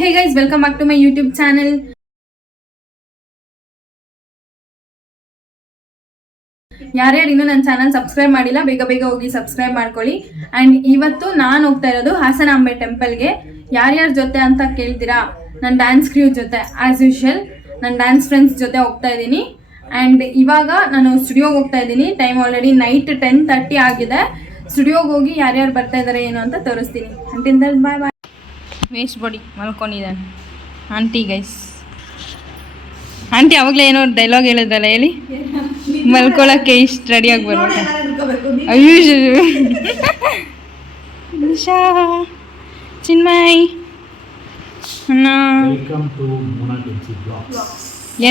Hey guys, welcome back to my YouTube channel. ಯಾರ್ಯಾರು ಇನ್ನೂ ನನ್ನ ಚಾನಲ್ ಸಬ್ಸ್ಕ್ರೈಬ್ ಮಾಡಿಲ್ಲ ಬೇಗ ಬೇಗ ಹೋಗಿ ಸಬ್ಸ್ಕ್ರೈಬ್ ಮಾಡ್ಕೊಳ್ಳಿ. ಆ್ಯಂಡ್ ಇವತ್ತು ನಾನು ಹೋಗ್ತಾ ಇರೋದು ಹಾಸನಾಂಬೆ ಟೆಂಪಲ್ಗೆ. ಯಾರ್ಯಾರ ಜೊತೆ ಅಂತ ಕೇಳ್ತೀರಾ? ನನ್ನ ಡ್ಯಾನ್ಸ್ ಕ್ರ್ಯೂ ಜೊತೆ ಆ್ಯಸ್ ಯೂಶುವಲ್ ನನ್ನ ಡ್ಯಾನ್ಸ್ ಫ್ರೆಂಡ್ಸ್ ಜೊತೆ ಹೋಗ್ತಾ ಇದ್ದೀನಿ. ಆ್ಯಂಡ್ ಇವಾಗ ನಾನು ಸ್ಟುಡಿಯೋಗೆ ಹೋಗ್ತಾ ಇದ್ದೀನಿ. ಟೈಮ್ ಆಲ್ರೆಡಿ ನೈಟ್ 10:30 ಆಗಿದೆ. ಸ್ಟುಡಿಯೋಗೆ ಹೋಗಿ ಯಾರ್ಯಾರು ಬರ್ತಾ ಇದ್ದಾರೆ ಏನು ಅಂತ ತೋರಿಸ್ತೀನಿ. ಅಂಟಿಂದ ಬಾಯ್ ಬಾಯ್. ವೇಸ್ಟ್ ಬಾಡಿ ಮಲ್ಕೊಂಡಿದ್ದಾನೆ ಆಂಟಿ. ಗೈಸ್ ಆಂಟಿ ಅವಾಗಲೇ ಏನೋ ಡೈಲಾಗ್ ಹೇಳಿದ್ರಲ್ಲ, ಹೇಳಿ. ಮಲ್ಕೊಳಕ್ಕೆ ಇಷ್ಟು ರೆಡಿಯಾಗಿ ಬರ್ಬೇಕು. ಅಯ್ಯೋ ನಿಶಾ, ಚಿನ್ಮಯ್ ಅಣ್ಣ.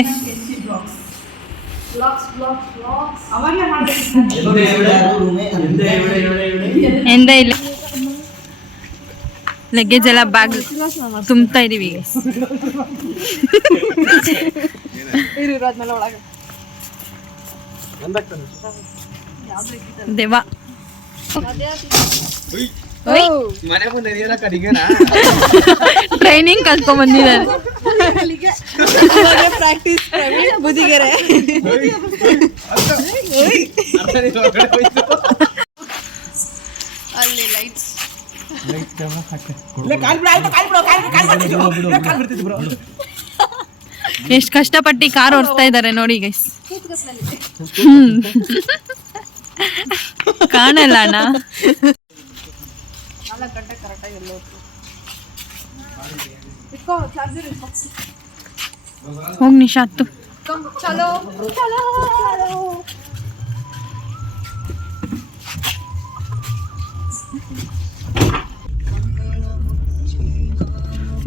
ಎಸ್ ಎಂದ ಇಲ್ಲ, ಲಗೇಜ್ ಎಲ್ಲ ಬ್ಯಾಗ್ ತುಂಬ್ತಾ ಇದೀವಿ. ದೇವಾ ಟ್ರೈನಿಂಗ್ ಕಲ್ತ್ಕೊಂಡ್ ಬಂದಿದ್ದಾರೆ. ಪ್ರಾಕ್ಟೀಸ್ ಬುದಿಗೆರೆ. ಅಲ್ಲಿ ಲೈಟ್ಸ್ ಎಷ್ಟು ಕಷ್ಟಪಟ್ಟು ಕಾರ್ ಓಡಿಸ್ತಾ ಇದ್ದಾರೆ ನೋಡಿ ಗೈಸ್. ಕಾಣಲ್ಲ ಅಣ್ಣ. ಹೋಗ್ ನಿಶಾ ಹತ್ತು.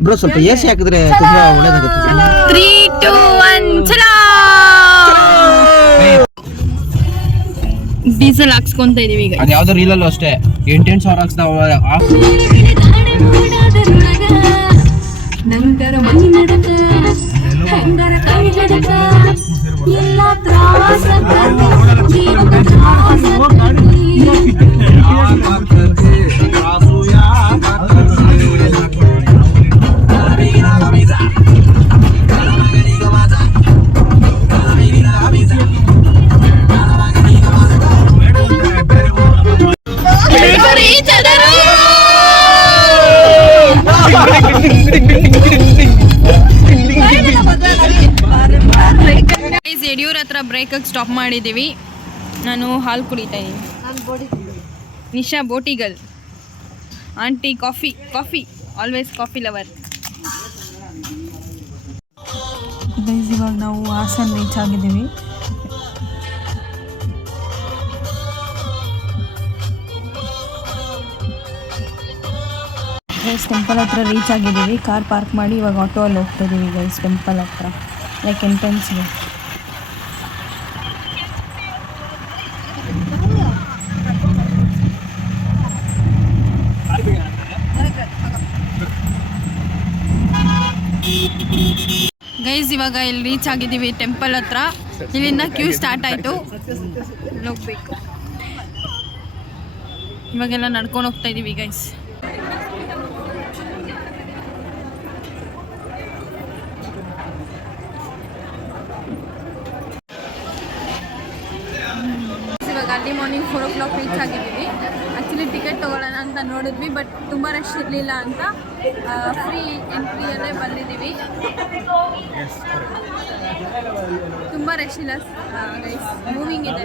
ಬ್ರೋ ಸ್ವಲ್ಪ ಎಸಿ ಹಾಕಿದ್ರೆ ತುಂಬಾ ಒಳ್ಳೇದಾಗುತ್ತೆ. 3, 2, 1 ಚಲೋ. ಡೀಸೆಲ್ ಹಾಕ್ಸ್ಕೊಂತ ಇದೀವಿ ಈಗ. ಅದು ಯಾವ್ದೋ ರೀಲಲ್ಲೂ ಅಷ್ಟೇ 8,000 ಹಾಕ್ಸ್ತಾವ. ನಂಗರ ಮನಿ ನಡಕ ಹೆಂಗರ ಕೈ ನಡಕ ಎಲ್ಲ ತ್ರಾಸ ಜೀವನ ತ್ರಾಸ. ಯಡಿಯೂರ್ ಹತ್ರ ಬ್ರೇಕಕ್ಕೆ ಸ್ಟಾಪ್ ಮಾಡಿದ್ದೀವಿ. ನಾನು ಹಾಲು ಕುಡಿತಾ ಇದ್ದೀನಿ. ನಿಶಾ ಬೋಟಿಗಲ್. Aunty coffee always coffee lover. ಇವಾಗ ನಾವು ಹಾಸನ್ ರೀಚ್ ಆಗಿದ್ದೀವಿ. ಗೈಸ್ ಟೆಂಪಲ್ ಹತ್ರ ರೀಚ್ ಆಗಿದ್ದೀವಿ. ಕಾರ್ ಪಾರ್ಕ್ ಮಾಡಿ ಇವಾಗ ಆಟೋ ಅಲ್ಲಿ ಹೋಗ್ತಾ ಇದ್ದೀವಿ ಗೈಸ್ ಟೆಂಪಲ್ ಹತ್ರ, ಲೈಕ್ ಎಂಟ್ರೆನ್ಸ್ಗೆ. ಗೈಸ್ ಇವಾಗ ಇಲ್ಲಿ ರೀಚ್ ಆಗಿದ್ದೀವಿ ಟೆಂಪಲ್ ಹತ್ರ. ಇಲ್ಲಿಂದ ಕ್ಯೂ ಸ್ಟಾರ್ಟ್ ಆಯಿತು, ಹೋಗ್ಬೇಕು. ಇವಾಗೆಲ್ಲ ನಡ್ಕೊಂಡು ಹೋಗ್ತಾ ಇದ್ದೀವಿ ಗೈಸ್. ಇವಾಗ ಅರ್ಲಿ ಮಾರ್ನಿಂಗ್ 4 o'clock ರೀಚ್ ಆಗಿದ್ದೀವಿ. ಆ್ಯಕ್ಚುಲಿ ಟಿಕೆಟ್ ತೊಗೊಳ್ಳೋಣ ಅಂತ ನೋಡಿದ್ವಿ, ಬಟ್ ತುಂಬ ರಶ್ ಇರಲಿಲ್ಲ ಅಂತ ಫ್ರೀ ಎಂಟ್ರಿಯಲ್ಲೇ ಬಂದಿದ್ದೀವಿ. ತುಂಬ ರಶ್ ಇಲ್ಲ ಗೈಸ್, ಮೂವಿಂಗ್ ಇದೆ.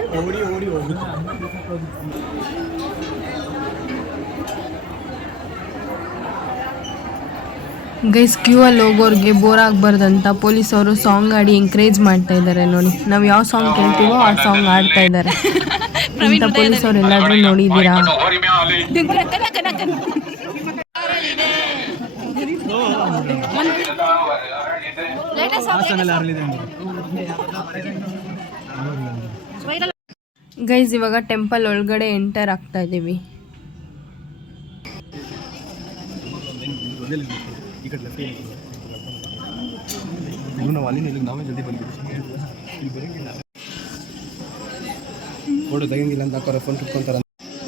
ಗೈಸ್ ಕ್ಯೂ ಅಲ್ಲಿ ಹೋಗೋರಿಗೆ ಬೋರ್ ಆಗಬಾರ್ದಂತ ಪೊಲೀಸವರು ಸಾಂಗ್ ಆಡಿ ಎಂಕರೇಜ್ ಮಾಡ್ತಾ ಇದ್ದಾರೆ ನೋಡಿ. ನಾವು ಯಾವ ಸಾಂಗ್ ಕೇಳ್ತೀವೋ ಆ ಸಾಂಗ್ ಆಡ್ತಾ ಇದ್ದಾರೆ. ಇಂಥ ಪೊಲೀಸವ್ರು ಎಲ್ಲಾದ್ರೂ ನೋಡಿದ್ದೀರಾ? ಗೈಸ್ ಇವಾಗ ಟೆಂಪಲ್ ಒಳಗಡೆ ಎಂಟರ್ ಆಗ್ತಾ ಇದ್ದೀವಿ. ಫೋಟೋ ತೆಗಿಂಗಿಲ್ಲ ಅಂತ ಹಾಕೋರೆ ಫೋನ್ ಕಿತ್ಕೊಂತಾರೆ.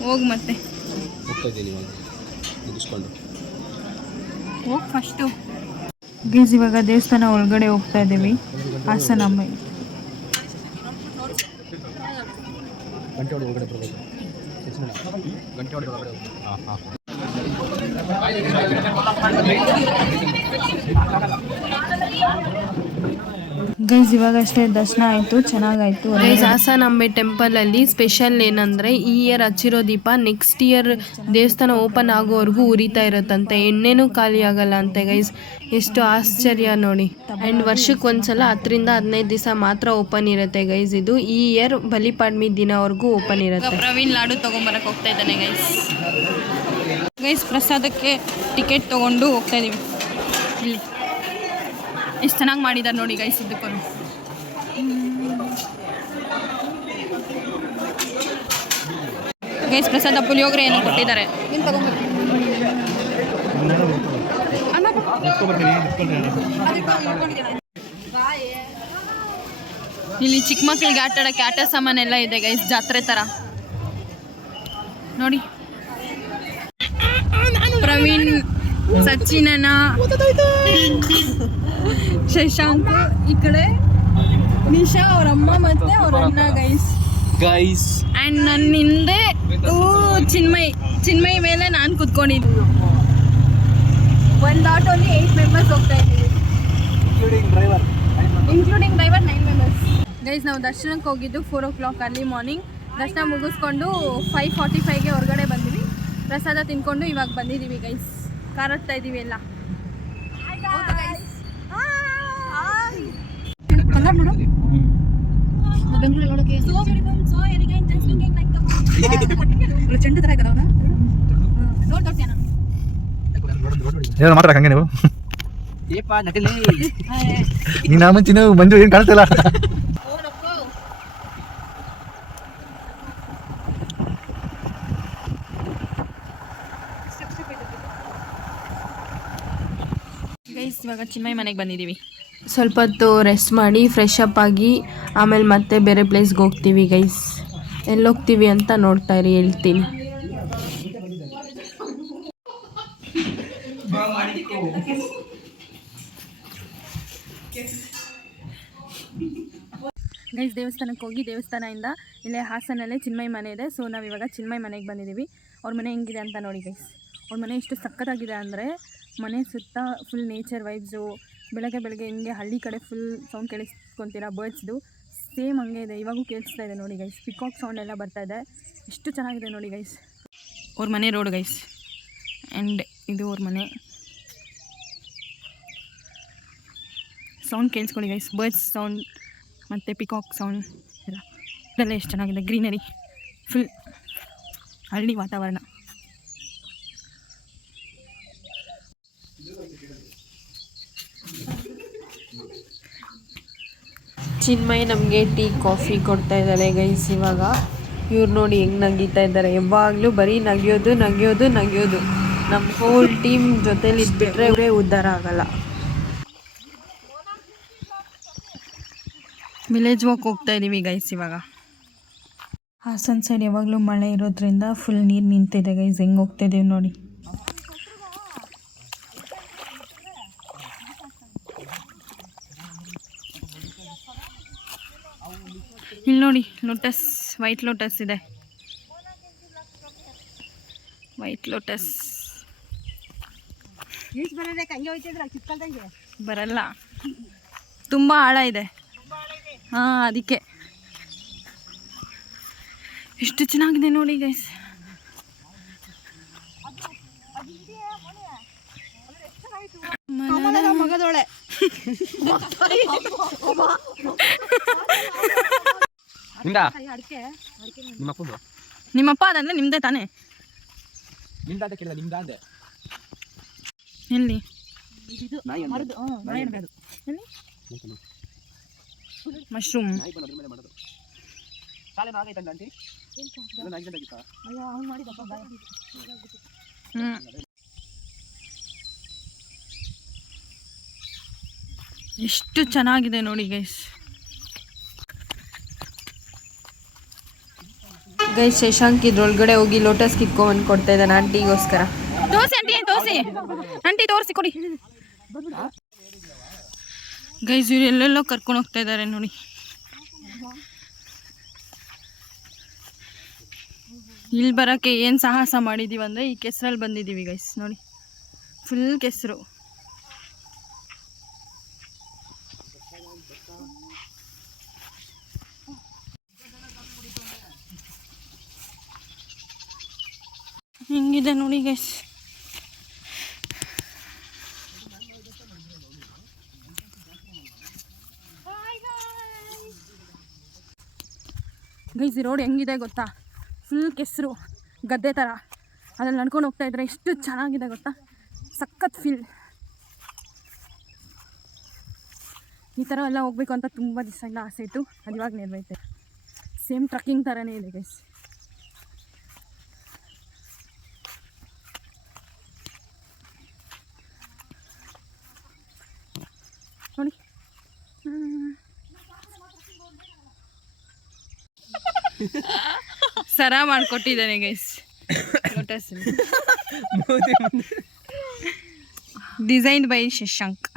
ಹೋಗಿ ಮತ್ತೆ ಹೋಗ್ತಾ ಇದ್ದೀನಿ ಇವಾಗ ಮುಗಿಸ್ಕೊಂಡು. ಹೋಗಿ ಫಸ್ಟು ಗೈಸ್ ಇವಾಗ ದೇವಸ್ಥಾನ ಒಳಗಡೆ ಹೋಗ್ತಾ ಇದ್ದೀವಿ. ಹಾಸನಾಂಬೆ. ಗೈಸ್ ಇವಾಗ ಅಷ್ಟೇ ದರ್ಶನ ಆಯಿತು, ಚೆನ್ನಾಗಾಯಿತು. ಗೈಸ್ ಹಾಸನಾಂಬೆ ಟೆಂಪಲಲ್ಲಿ ಸ್ಪೆಷಲ್ ಏನಂದರೆ ಈ ಇಯರ್ ಹಚ್ಚಿರೋ ದೀಪ ನೆಕ್ಸ್ಟ್ ಇಯರ್ ದೇವಸ್ಥಾನ ಓಪನ್ ಆಗೋವರೆಗೂ ಉರಿತಾ ಇರುತ್ತಂತೆ, ಎಣ್ಣೆನೂ ಖಾಲಿ ಆಗಲ್ಲ ಅಂತೆ ಗೈಸ್. ಎಷ್ಟು ಆಶ್ಚರ್ಯ ನೋಡಿ. ಆ್ಯಂಡ್ ವರ್ಷಕ್ಕೆ ಒಂದ್ಸಲ 10-15 ದಿವಸ ಮಾತ್ರ ಓಪನ್ ಇರುತ್ತೆ ಗೈಸ್. ಇದು ಈ ಇಯರ್ ಬಲಿಪಾಡ್ಮಿ ದಿನವರೆಗೂ ಓಪನ್ ಇರುತ್ತೆ. ಪ್ರವೀಣ್ ಲಾಡು ತೊಗೊಂಬರಕ್ಕೆ ಹೋಗ್ತಾ ಇದ್ದಾನೆ ಗೈಸ್. ಗೈಸ್ ಪ್ರಸಾದಕ್ಕೆ ಟಿಕೆಟ್ ತೊಗೊಂಡು ಹೋಗ್ತಾ ಇದ್ದೀವಿ. ಇಲ್ಲಿ ಎಷ್ಟು ಚೆನ್ನಾಗಿ ಮಾಡಿದ್ದಾರೆ ನೋಡಿ ಗೈಸ್. ಇದಕ್ಕೂ ಗೈಸ್ ಪ್ರಸಾದ ಪುಳಿಯೋಗರೆ ಏನು ಕೊಟ್ಟಿದ್ದಾರೆ. ಇಲ್ಲಿ ಚಿಕ್ಕ ಮಕ್ಕಳಿಗೆ ಆಟ ಆಡೋಕ್ಕೆ ಆಟ ಸಾಮಾನೆಲ್ಲ ಇದೆ ಗೈಸ್, ಜಾತ್ರೆ ಥರ ನೋಡಿ. ಪ್ರವೀಣ್, ಸಚಿನನ, ಶಶಾಂಕ್, ಈ ಕಡೆ ನಿಶಾ ಅವ್ರ ಅಮ್ಮ ಮತ್ತೆ ಅವ್ರ ಅಣ್ಣ ಗೈಸ್. ಆ್ಯಂಡ್ ನನ್ನ ಹಿಂದೆ ಚಿನ್ಮಯ್ ಮೇಲೆ ನಾನು ಕುತ್ಕೊಂಡಿದ್ದೀನಿ. ಒಂದು ಆಟೋಲಿ 8 ಮೆಂಬರ್ಸ್ ಹೋಗ್ತಾ ಇದ್ದೀವಿ, ಇನ್ಕ್ಲೂಡಿಂಗ್ ಡ್ರೈವರ್ 9 ಮೆಂಬರ್ಸ್. ಗೈಸ್ ನಾವು ದರ್ಶನಕ್ಕೆ ಹೋಗಿದ್ದು 4 o'clock ಅರ್ಲಿ ಮಾರ್ನಿಂಗ್. ದರ್ಶನ ಮುಗಿಸ್ಕೊಂಡು 5:45ಗೆ ಹೊರಗಡೆ ಬಂದಿವಿ. ಪ್ರಸಾದ ತಿನ್ಕೊಂಡು ಇವಾಗ ಬಂದಿದ್ದೀವಿ ಗೈಸ್. ಕಾರಾಡ್ತಾ ಇದ್ದೀವಿ ಎಲ್ಲ. ಏನು ಮಾತಾಡಕ್ಕೆ ಹಂಗೆ ನೀವು ನೀನು ಮುಂಚಿನ ಮಂಜು ಏನು ಕಾಣಿಸ್ತಿಲ್ಲ. ಗೈಸ್ ಇವಾಗ ಚಿನ್ಮಯ್ ಮನೆಗೆ ಬಂದಿದ್ದೀವಿ. ಸ್ವಲ್ಪ ಹೊತ್ತು ರೆಸ್ಟ್ ಮಾಡಿ ಫ್ರೆಶ್ ಅಪ್ ಆಗಿ ಆಮೇಲೆ ಮತ್ತೆ ಬೇರೆ ಪ್ಲೇಸ್ಗೆ ಹೋಗ್ತೀವಿ ಗೈಸ್. ಎಲ್ಲೋಗ್ತೀವಿ ಅಂತ ನೋಡ್ತಾ ಇರಿ, ಹೇಳ್ತೀನಿ. ಗೈಸ್ ದೇವಸ್ಥಾನಕ್ಕೆ ಹೋಗಿ ದೇವಸ್ಥಾನದಿಂದ ಇಲ್ಲೇ ಹಾಸನಲ್ಲೇ ಚಿನ್ಮಯ್ ಮನೆ ಇದೆ. ಸೊ ನಾವು ಇವಾಗ ಚಿನ್ಮಯ್ ಮನೆಗೆ ಬಂದಿದ್ದೀವಿ. ಅವ್ರ ಮನೆ ಹೆಂಗಿದೆ ಅಂತ ನೋಡಿ ಗೈಸ್. ಅವ್ರ ಮನೆ ಎಷ್ಟು ಸಕ್ಕತ್ತಾಗಿದೆ ಅಂದರೆ ಮನೆ ಸುತ್ತ ಫುಲ್ ನೇಚರ್ ವೈಬ್ಸು. ಬೆಳಗ್ಗೆ ಹಿಂಗೆ ಹಳ್ಳಿ ಕಡೆ ಫುಲ್ ಸೌಂಡ್ ಕೇಳಿಸ್ಕೊತೀರಾ ಬರ್ಡ್ಸ್ದು, ಸೇಮ್ ಹಂಗೆ ಇದೆ. ಇವಾಗೂ ಕೇಳಿಸ್ತಾ ಇದೆ ನೋಡಿ ಗೈಸ್. ಪಿಕಾಕ್ ಸೌಂಡ್ ಎಲ್ಲ ಬರ್ತಾ ಇದೆ. ಎಷ್ಟು ಚೆನ್ನಾಗಿದೆ ನೋಡಿ ಗೈಸ್. ಅವ್ರ ಮನೆ ರೋಡ್ ಗೈಸ್. ಆ್ಯಂಡ್ ಇದು ಅವ್ರ ಮನೆ. ಸೌಂಡ್ ಕೇಳಿಸ್ಕೊಳ್ಳಿ ಗೈಸ್, ಬರ್ಡ್ಸ್ ಸೌಂಡ್ ಮತ್ತು ಪಿಕಾಕ್ ಸೌಂಡ್ ಎಲ್ಲ. ಇದೆಲ್ಲ ಎಷ್ಟು ಚೆನ್ನಾಗಿದೆ, ಗ್ರೀನರಿ, ಫುಲ್ ಹಳ್ಳಿ ವಾತಾವರಣ. ಚಿನ್ಮಯ್ ನಮಗೆ ಟೀ ಕಾಫಿ ಕೊಡ್ತಾ ಇದ್ದಾರೆ ಗೈಸ್. ಇವಾಗ ಇವ್ರು ನೋಡಿ ಹೆಂಗೆ ನಗೀತಾ ಇದ್ದಾರೆ. ಯಾವಾಗಲೂ ಬರೀ ನಗಿಯೋದು. ನಮ್ಮ ಹೋಲ್ ಟೀಮ್ ಜೊತೇಲಿ ಇದ್ಬಿಟ್ರೆ ಇವರೇ ಉದ್ಧಾರ ಆಗಲ್ಲ. ವಿಲೇಜ್ ವಾಕ್ ಹೋಗ್ತಾ ಇದ್ದೀವಿ ಗೈಸ್ ಇವಾಗ. ಹಾಸನ್ ಸೈಡ್ ಯಾವಾಗಲೂ ಮಳೆ ಇರೋದ್ರಿಂದ ಫುಲ್ ನೀರು ನಿಂತಿದೆ ಗೈಸ್. ಹೆಂಗೆ ಹೋಗ್ತಾ ಇದ್ದೀವಿ ನೋಡಿ. ಇಲ್ಲಿ ನೋಡಿ ಲೋಟಸ್, ವೈಟ್ ಲೋಟಸ್ ಇದೆ. ವೈಟ್ ಲೋಟಸ್ ಬರಲ್ಲ, ತುಂಬ ಆಳ ಇದೆ. ಹಾಂ ಅದಕ್ಕೆ ಎಷ್ಟು ಚೆನ್ನಾಗಿದೆ ನೋಡಿ ಗೈಸ್. ಮಗದೊಳೆ ನಿಮ್ಮಪ್ಪ ಅದಂದ್ರೆ ನಿಮ್ದೇ ತಾನೇ? ಎಲ್ಲಿ ಮಶ್ರೂಮ್. ಎಷ್ಟು ಚೆನ್ನಾಗಿದೆ ನೋಡಿ ಗೈಸ್. ಗೈಸ್ ಶಶಾಂಕ್ ಇದ್ರೊಳಗಡೆ ಹೋಗಿ ಲೋಟಸ್ ಕಿತ್ಕೊಂಡ್ಬಂದು ಕೊಡ್ತಾ ಇದ್ದಾನೆ ಆಂಟಿಗೋಸ್ಕರ. ತೋರಿಸಿ ಆಂಟಿ, ತೋರಿಸಿ ಆಂಟಿ, ತೋರಿಸಿ ಕೊಡಿ. ಗೈಸ್ ಇವ್ರು ಎಲ್ಲೆಲ್ಲೋ ಕರ್ಕೊಂಡು ಹೋಗ್ತಾ ಇದ್ದಾರೆ ನೋಡಿ. ಇಲ್ಲಿ ಬರೋಕ್ಕೆ ಏನು ಸಾಹಸ ಮಾಡಿದ್ದೀವಿ ಅಂದರೆ ಈ ಕೆಸರಲ್ಲಿ ಬಂದಿದ್ದೀವಿ ಗೈಸ್. ನೋಡಿ ಫುಲ್ ಕೆಸರು. ಹಿಂಗಿದೆ ನೋಡಿ ಗೈಸ್. ಗೈಸ್ ಈ ರೋಡ್ ಹೆಂಗಿದೆ ಗೊತ್ತಾ? ಫುಲ್ ಕೆಸರು, ಗದ್ದೆ ಥರ. ಅದ್ರಲ್ಲಿ ನಡ್ಕೊಂಡು ಹೋಗ್ತಾ ಇದ್ರೆ ಎಷ್ಟು ಚೆನ್ನಾಗಿದೆ ಗೊತ್ತಾ, ಸಖತ್ ಫೀಲ್. ಈ ಥರ ಎಲ್ಲ ಹೋಗ್ಬೇಕು ಅಂತ ತುಂಬ ದಿವಸದಿಂದ ಆಸೆ ಇತ್ತು, ಅದು ಇವಾಗ ನೆರವೇರುತ್ತೆ. ಸೇಮ್ ಟ್ರಕ್ಕಿಂಗ್ ಥರನೇ ಇದೆ ಗೈಸ್. ನೋಡಿ ಸರ ಮಾಡಿಕೊಟ್ಟಿದ್ದಾನೆ guys. Lotus designed by Shashank.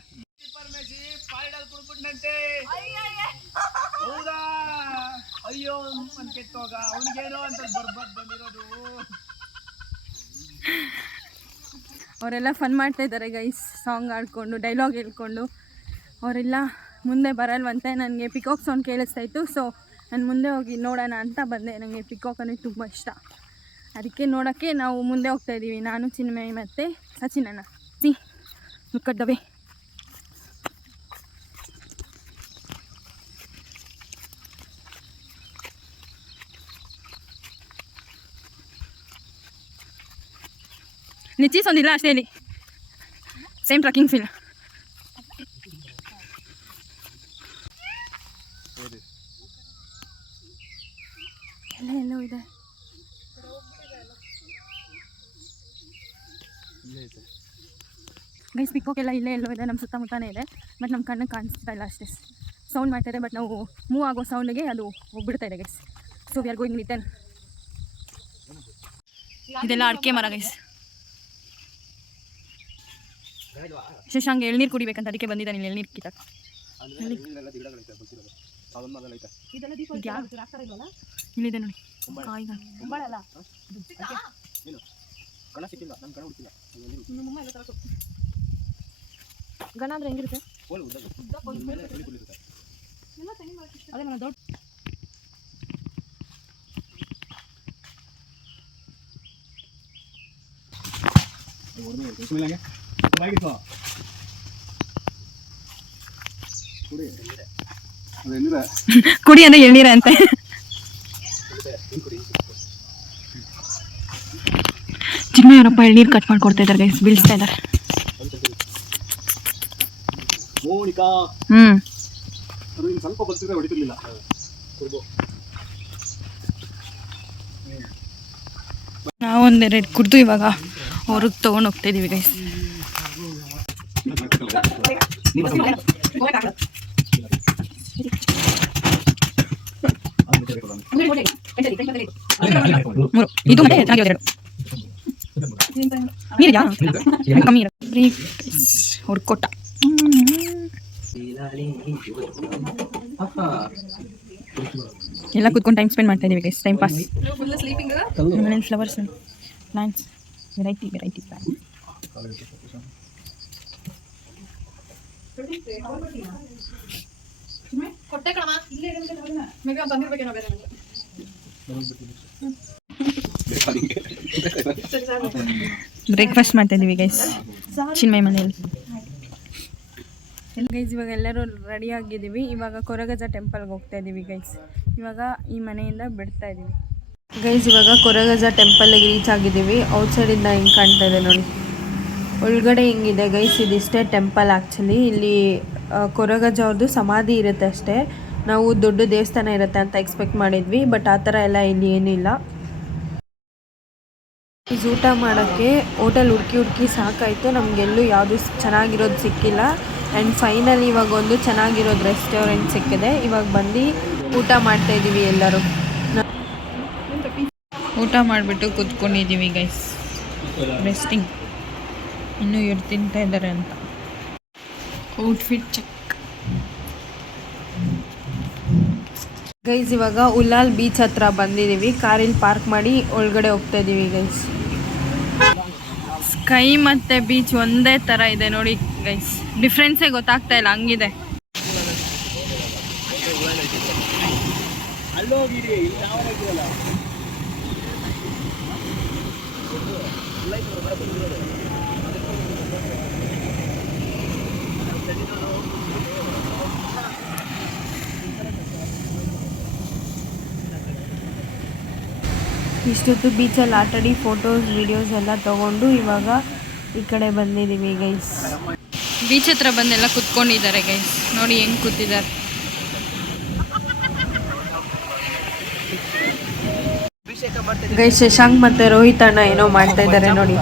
ಅವರೆಲ್ಲ ಫನ್ ಮಾಡ್ತಾ ಇದ್ದಾರೆ ಗೈಸ್, ಸಾಂಗ್ ಆಡ್ಕೊಂಡು ಡೈಲಾಗ್ ಹೇಳ್ಕೊಂಡು. ಅವರೆಲ್ಲ ಮುಂದೆ ಬರಲ್ವಂತೆ. ನನಗೆ ಪಿಕಾಕ್ ಸೌಂಡ್ ಕೇಳಿಸ್ತಾ ಇತ್ತು, ಸೊ ನಾನು ಮುಂದೆ ಹೋಗಿ ನೋಡೋಣ ಅಂತ ಬಂದೆ. ನನಗೆ ಪಿಕಾಕ್ ಅಂದರೆ ತುಂಬ ಇಷ್ಟ, ಅದಕ್ಕೆ ನೋಡೋಕ್ಕೆ ನಾವು ಮುಂದೆ ಹೋಗ್ತಾ ಇದ್ದೀವಿ. ನಾನು, ಚಿನ್ಮಯ್ ಮತ್ತು ಸಚಿನ್ ಅಣ್ಣ. Look at the way. ನಿಚ್ಚೀಸ್ ಒಂದಿಲ್ಲ ಅಷ್ಟೇ ಇಲ್ಲಿ. Same trekking feel. ಎಲ್ಲೋ ಇದೆ ಗೈಸ್. ಪಿಕಾಕ್ ಎಲ್ಲ ಇಲ್ಲೇ ಎಲ್ಲೋ ಇದೆ, ನಮ್ಮ ಸುತ್ತಮುತ್ತನೇ ಇದೆ. ಬಟ್ ನಮ್ಮ ಕಣ್ಣಿಗೆ ಕಾಣಿಸ್ತಾ ಇಲ್ಲ ಅಷ್ಟೇ. ಸೌಂಡ್ ಮಾಡ್ತಾ ಇದೆ, ಬಟ್ ನಾವು ಮೂವ್ ಆಗೋ ಸೌಂಡಿಗೆ ಅದು ಹೋಗ್ಬಿಡ್ತಾ ಇದೆ guys. So we are going return. ಇದೆಲ್ಲ ಅಡಿಕೆ ಮರ ಗೈಸ್. ಶಶಾಂಕ್ ಎಳ್ನೀರು ಕುಡಿಬೇಕಂತ ಅದಕ್ಕೆ ಬಂದಿದ್ದಾನೆ ಇಲ್ಲಿ ಎಳ್ನೀರು ಕಿತ್ತಕ್ಕೆ. ಇಲ್ಲಿದೆ ನೋಡಿ ಕಾಯಿಗಳು. ಗಣ ಅಂದ್ರೆ ಹೆಂಗಿರುತ್ತೆ? ಕುಡಿ ಅಂದ್ರೆ ಎಳ್ನೀರ ಅಂತ. ಚಿನ್ಮಯರಪ್ಪ ಎಳ್ನೀರು ಕಟ್ ಮಾಡ್ಕೊಡ್ತಾ ಇದ್ದಾರೆ ಗೈಸ್, ಬೀಳಿಸ್ತಾ ಇದ್ದಾರೆ. ಸ್ವಲ್ಪ ಬರ್ತಿದ್ರೆ ಹೊಡಿತಿರ್ಲಿಲ್ಲ. ನಾವೊಂದೆರಡು ಕುಡ್ದು ಇವಾಗ ಅವ್ರಿಗೆ ತೊಗೊಂಡು ಹೋಗ್ತಾ ಇದೀವಿ ಗೈಸ್. ಇದು ಮತ್ತೆ ಚೆನ್ನಾಗಿರೋದು ಕಮ್ಮಿ ಅವ್ರ ಕೊಟ್ಟ. ಎಲ್ಲ ಕೂತ್ಕೊಂಡು ಟೈಮ್ ಸ್ಪೆಂಡ್ ಮಾಡ್ತಾ ಇದೀವಿ ಗೈಸ್, ಟೈಮ್ ಪಾಸ್. ಮನೇಲಿ flowers, plants, variety plant. Breakfast ಮಾಡ್ತಾ ಇದೀವಿ ಗೈಸ್ ಚಿನ್ಮಯ್ ಮನೆಯಲ್ಲಿ. ಗೈಸ್ ಇವಾಗ ಎಲ್ಲರೂ ರೆಡಿ ಆಗಿದ್ದೀವಿ. ಇವಾಗ ಕೊರಗಜ ಟೆಂಪಲ್ಗೆ ಹೋಗ್ತಾ ಇದ್ದೀವಿ ಗೈಸ್. ಇವಾಗ ಈ ಮನೆಯಿಂದ ಬಿಡ್ತಾ ಇದ್ದೀವಿ ಗೈಸ್. ಇವಾಗ ಕೊರಗಜ ಟೆಂಪಲ್ಗೆ ರೀಚ್ ಆಗಿದ್ದೀವಿ. ಔಟ್ಸೈಡಿಂದ ಹಿಂಗೆ ಕಾಣ್ತಾ ಇದೆ ನೋಡಿ, ಒಳಗಡೆ ಹಿಂಗಿದೆ ಗೈಸ್. ಇದಿಷ್ಟೇ ಟೆಂಪಲ್ ಆ್ಯಕ್ಚುಲಿ. ಇಲ್ಲಿ ಕೊರಗಜ ಅವ್ರದ್ದು ಸಮಾಧಿ ಇರುತ್ತೆ ಅಷ್ಟೇ. ನಾವು ದೊಡ್ಡ ದೇವಸ್ಥಾನ ಇರುತ್ತೆ ಅಂತ ಎಕ್ಸ್ಪೆಕ್ಟ್ ಮಾಡಿದ್ವಿ, ಬಟ್ ಆ ಥರ ಎಲ್ಲ ಇಲ್ಲಿ ಏನಿಲ್ಲ. ಊಟ ಮಾಡೋಕ್ಕೆ ಹೋಟೆಲ್ ಹುಡುಕಿ ಸಾಕಾಯಿತು, ನಮಗೆಲ್ಲೂ ಯಾವುದು ಚೆನ್ನಾಗಿರೋದು ಸಿಕ್ಕಿಲ್ಲ. ಆ್ಯಂಡ್ ಫೈನಲಿ ಇವಾಗ ಒಂದು ಚೆನ್ನಾಗಿರೋದು ರೆಸ್ಟೋರೆಂಟ್ ಸಿಕ್ಕಿದೆ. ಇವಾಗ ಬಂದು ಊಟ ಮಾಡ್ತಾಯಿದ್ದೀವಿ ಎಲ್ಲರೂ. ಊಟ ಮಾಡಿಬಿಟ್ಟು ಕೂತ್ಕೊಂಡಿದ್ದೀವಿ ಗೈಸ್, ರೆಸ್ಟಿಂಗ್. ಇನ್ನೂ ಇವ್ರು ತಿಂತಾ ಇದ್ದಾರೆ ಅಂತ. Outfit check. ಗೈಸ್ ಇವಾಗ ಉಲಾಲ್ ಬೀಚ್ ಹತ್ರ ಬಂದಿದ್ದೀವಿ. ಕಾರಲ್ಲಿ ಪಾರ್ಕ್ ಮಾಡಿ ಒಳಗಡೆ ಹೋಗ್ತಾ ಇದ್ದೀವಿ ಗೈಸ್. ಸ್ಕೈ ಮತ್ತು ಬೀಚ್ ಒಂದೇ ಥರ ಇದೆ ನೋಡಿ ಗೈಸ್, ಡಿಫ್ರೆನ್ಸೇ ಗೊತ್ತಾಗ್ತಾ ಇಲ್ಲ, ಹಂಗಿದೆ. ಇಷ್ಟೊತ್ತು ಬೀಚಲ್ಲಿ ಆಟಾಡಿ ಫೋಟೋಸ್ ವಿಡಿಯೋಸ್ ಎಲ್ಲ ತೊಗೊಂಡು ಇವಾಗ ಈ ಕಡೆ ಬಂದಿದ್ದೀವಿ ಗೈಸ್. ಬೀಚ್ ಹತ್ರ ಬಂದೆಲ್ಲ ಕುತ್ಕೊಂಡಿದ್ದಾರೆ ಗೈಸ್, ನೋಡಿ ಹೆಂಗೆ ಕೂತಿದ್ದಾರೆ. ಗೈಸ್ ಶಶಾಂಕ್ ಮತ್ತು ರೋಹಿತ್ ಅಣ್ಣ ಏನೋ ಮಾಡ್ತಾ ಇದ್ದಾರೆ ನೋಡಿ.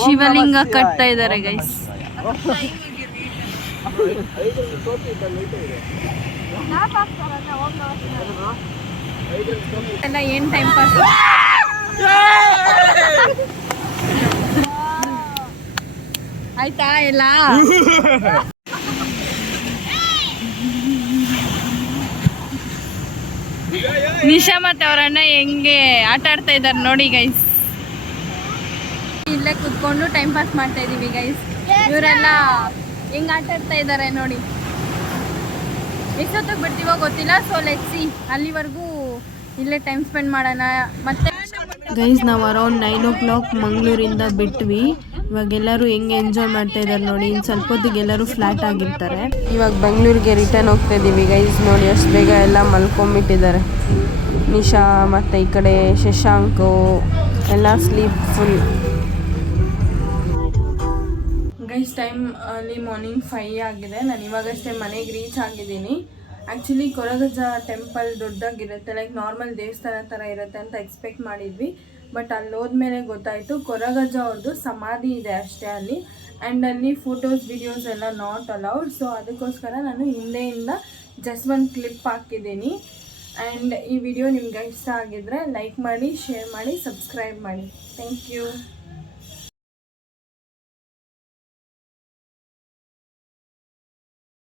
ಶಿವಲಿಂಗ ಕಟ್ತಾ ಇದ್ದಾರೆ ಗೈಸ್. ಎಲ್ಲ ಏನ್ ಟೈಮ್ ಪಾಸ್. ಆಯ್ತಾ ಎಲ್ಲ ನಿಶಾ ಮತ್ತೆ ಅವ್ರ ಅಣ್ಣ ಹೆಂಗೆ ಆಟ ಆಡ್ತಾ ಇದ್ದಾರೆ ನೋಡಿ ಗೈಸ್. ಇಲ್ಲೇ ಕುತ್ಕೊಂಡು ಟೈಮ್ ಪಾಸ್ ಮಾಡ್ತಾ ಇದೀವಿ ಗೈಸ್. ಇವರೆಲ್ಲ ಹೆಂಗ್ ಆಟ ಆಡ್ತಾ ಇದ್ದಾರೆ ನೋಡಿ. ಎಷ್ಟೊತ್ತಿಗೆ ಬಿಡ್ತೀವೋ ಗೊತ್ತಿಲ್ಲ, ಸೊ ಲೆಟ್ಸ್ ಸಿ. ಅಲ್ಲಿವರೆಗೂ ಇಲ್ಲೇ ಟೈಮ್ ಸ್ಪೆಂಡ್ ಮಾಡೋಣ. ಮತ್ತೆ ಗೈಸ್ ನಾವು ಅರೌಂಡ್ 9 o'clock ಮಂಗಳೂರಿಂದ ಬಿಟ್ವಿ. ಇವಾಗ ಎಲ್ಲರೂ ಹೆಂಗೆ ಎಂಜಾಯ್ ಮಾಡ್ತಾ ಇದ್ದಾರೆ ನೋಡಿ. ಇನ್ನು ಸ್ವಲ್ಪ ಹೊತ್ತಿಗೆ ಎಲ್ಲರೂ ಫ್ಲಾಟ್ ಆಗಿರ್ತಾರೆ. ಇವಾಗ ಬೆಂಗಳೂರಿಗೆ ರಿಟರ್ನ್ ಹೋಗ್ತಾ ಇದ್ದೀವಿ ಗೈಸ್. ನೋಡಿ ಅಷ್ಟು ಬೇಗ ಎಲ್ಲ ಮಲ್ಕೊಂಬಿಟ್ಟಿದ್ದಾರೆ. ನಿಶಾ ಮತ್ತು ಈ ಕಡೆ ಶಶಾಂಕು ಎಲ್ಲ ಸ್ಲೀಪ್ ಫುಲ್. ಗೈಸ್ ಟೈಮ್ ಅಲ್ಲಿ ಮಾರ್ನಿಂಗ್ 5 ಆಗಿದೆ. ನಾನು ಇವಾಗಷ್ಟೇ ಮನೆಗೆ ರೀಚ್ ಆಗಿದ್ದೀನಿ. ಆ್ಯಕ್ಚುಲಿ ಕೊರಗಜ್ಜ ಟೆಂಪಲ್ ದೊಡ್ಡದಾಗಿರುತ್ತೆ, ಲೈಕ್ ನಾರ್ಮಲ್ ದೇವಸ್ಥಾನ ಥರ ಇರುತ್ತೆ ಅಂತ ಎಕ್ಸ್ಪೆಕ್ಟ್ ಮಾಡಿದ್ವಿ. ಬಟ್ ಅಲ್ಲಿ ಹೋದ್ಮೇಲೆ ಗೊತ್ತಾಯಿತು ಕೊರಗಜ್ಜ ಅವ್ರದ್ದು ಸಮಾಧಿ ಇದೆ ಅಷ್ಟೇ ಅಲ್ಲಿ. ಆ್ಯಂಡ್ ಅಲ್ಲಿ ಫೋಟೋಸ್ ವಿಡಿಯೋಸ್ ಎಲ್ಲ ನಾಟ್ ಅಲೌಡ್. ಸೊ ಅದಕ್ಕೋಸ್ಕರ ನಾನು ಹಿಂದೆಯಿಂದ ಜಸ್ಟ್ ಒಂದು ಕ್ಲಿಪ್ ಹಾಕಿದ್ದೀನಿ. ಆ್ಯಂಡ್ ಈ ವಿಡಿಯೋ ನಿಮ್ಗೆ ಇಷ್ಟ ಆಗಿದ್ರೆ ಲೈಕ್ ಮಾಡಿ, ಶೇರ್ ಮಾಡಿ, ಸಬ್ಸ್ಕ್ರೈಬ್ ಮಾಡಿ. Thank you.